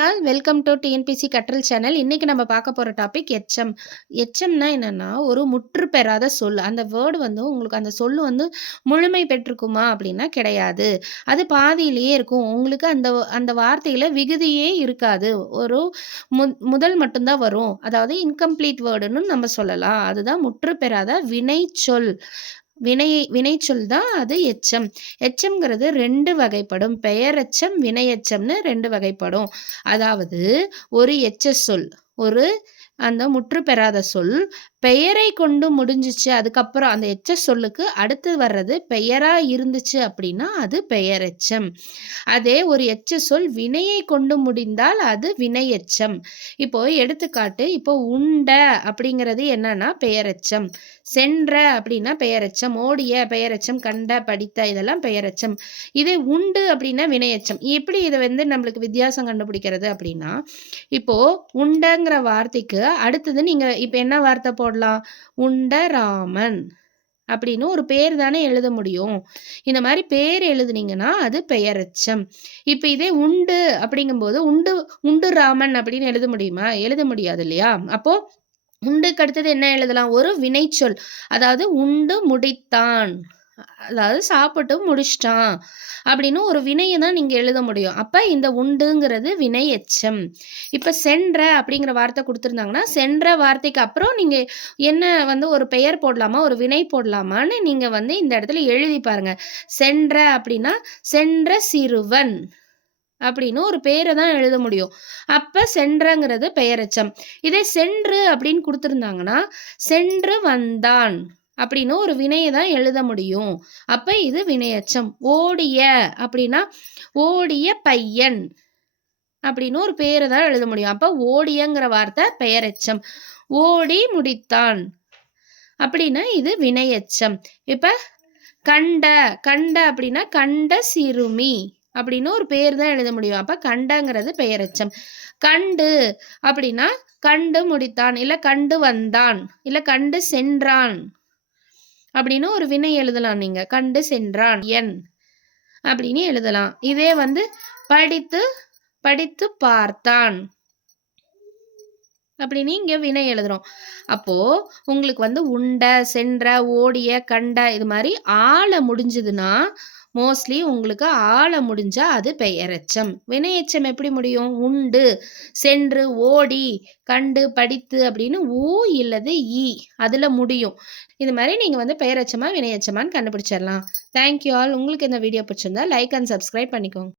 All welcome to TNPSC கற்றல் channel. இன்றைக்கி நம்ம பார்க்க போகிற டாபிக் எச்சம். எச்சம்னா என்னென்னா ஒரு முற்று பெறாத சொல். அந்த வேர்டு வந்து உங்களுக்கு அந்த சொல் வந்து முழுமை பெற்றிருக்குமா அப்படின்னா கிடையாது. அது பாதியிலேயே இருக்கும். உங்களுக்கு அந்த அந்த வார்த்தையில் விகுதியே இருக்காது. ஒரு மு முதல் மட்டும்தான் வரும். அதாவது இன்கம்ப்ளீட் வேர்டுன்னு நம்ம சொல்லலாம். அதுதான் முற்று பெறாத வினை சொல் வினையை வினைச்சொல் தான் அது எச்சம். எச்சம்ங்கிறது ரெண்டு வகைப்படும். பெயரெச்சம் வினையச்சம்னு ரெண்டு வகைப்படும். அதாவது ஒரு எச்ச சொல் ஒரு அந்த முற்று பெறாத சொல். பெயரை கொண்டு முடிஞ்சிச்சு அதுக்கப்புறம் அந்த எச்ச சொல்லுக்கு அடுத்து வர்றது பெயராக இருந்துச்சு அப்படின்னா அது பெயரெச்சம். அதே ஒரு எச்ச சொல் வினையை கொண்டு முடிந்தால் அது வினையெச்சம். இப்போ எடுத்துக்காட்டு இப்போ உண்ட அப்படிங்கிறது என்னன்னா பெயரெச்சம். சென்ற அப்படின்னா பெயரெச்சம். ஓடிய பெயரெச்சம். கண்ட படித்த இதெல்லாம் பெயரெச்சம். இதே உண்டு அப்படின்னா வினையச்சம். எப்படி இதை வந்து நம்மளுக்கு வித்தியாசம் கண்டுபிடிக்கிறது அப்படின்னா இப்போ உண்டங்கிற வார்த்தைக்கு அடுத்தது நீங்க இப்போ என்ன வார்த்தை போடலாம்? உண்டராமன் அப்படின்னு ஒரு பேர் தானே எழுத முடியும். இந்த மாதிரி பேர் எழுதுனீங்கன்னா அது பெயரச்சம். இப்போ இதே உண்டு அப்படிங்கும்போது உண்டு உண்டு ராமன் அப்படின்னு எழுத முடியுமா? எழுத முடியாது இல்லையா? அப்போ உண்டுக்கு அடுத்தது என்ன எழுதலாம்? ஒரு வினைச்சொல். அதாவது உண்டு முடித்தான். அதாவது சாப்பிட்டு முடிச்சிட்டான் அப்படின்னு ஒரு வினையை தான் நீங்கள் எழுத முடியும். அப்போ இந்த உண்டுங்கிறது வினை எச்சம். இப்போ சென்ற அப்படிங்கிற வார்த்தை கொடுத்துருந்தாங்கன்னா சென்ற வார்த்தைக்கு அப்புறம் நீங்கள் என்ன வந்து ஒரு பெயர் போடலாமா ஒரு வினை போடலாமான்னு நீங்கள் வந்து இந்த இடத்துல எழுதி பாருங்கள் சென்ற அப்படின்னா சென்ற சிறுவன் அப்படின்னு ஒரு பேரை தான் எழுத முடியும். அப்போ சென்றங்கிறது பெயரச்சம் இதே சென்று அப்படின்னு கொடுத்துருந்தாங்கன்னா சென்று வந்தான். அப்படின்னு ஒரு வினையை தான் எழுத முடியும். அப்போ இது வினையச்சம். ஓடிய அப்படின்னா ஓடிய பையன் அப்படின்னு ஒரு பேரை தான் எழுத முடியும். அப்போ ஓடியங்கிற வார்த்தை பெயரெச்சம். ஓடி முடித்தான் அப்படின்னா இது வினையச்சம். இப்போ கண்ட கண்ட அப்படின்னா கண்ட சிறுமி அப்படின்னு ஒரு பேர் தான் எழுத முடியும். அப்போ கண்டங்கிறது பெயரச்சம். கண்டு அப்படின்னா கண்டு முடித்தான் இல்லை கண்டு வந்தான் இல்லை கண்டு சென்றான் அப்படின்னு ஒரு வினை எழுதலாம் நீங்கள் கண்டு சென்றான் என் அப்படின்னு எழுதலாம். இதே வந்து படித்து படித்து பார்த்தான். அப்படின்னு இங்கே வினை எழுதுறோம். அப்போது உங்களுக்கு வந்து உண்ட சென்ற ஓடிய கண்ட இது மாதிரி ஆளை முடிஞ்சதுன்னா மோஸ்ட்லி உங்களுக்கு ஆள முடிஞ்சால் அது பெயரெச்சம். வினையச்சம் எப்படி முடியும்? உண்டு சென்று ஓடி கண்டு படித்து அப்படின்னு ஊ இல்லது ஈ அதில் முடியும். இது மாதிரி நீங்கள் வந்து பெயரெச்சமாக வினையச்சமான்னு கண்டுபிடிச்சிடலாம் தேங்க்யூ ஆல் உங்களுக்கு இந்த வீடியோ பிடிச்சிருந்தா லைக் அண்ட் சப்ஸ்கிரைப் பண்ணிக்கோங்க.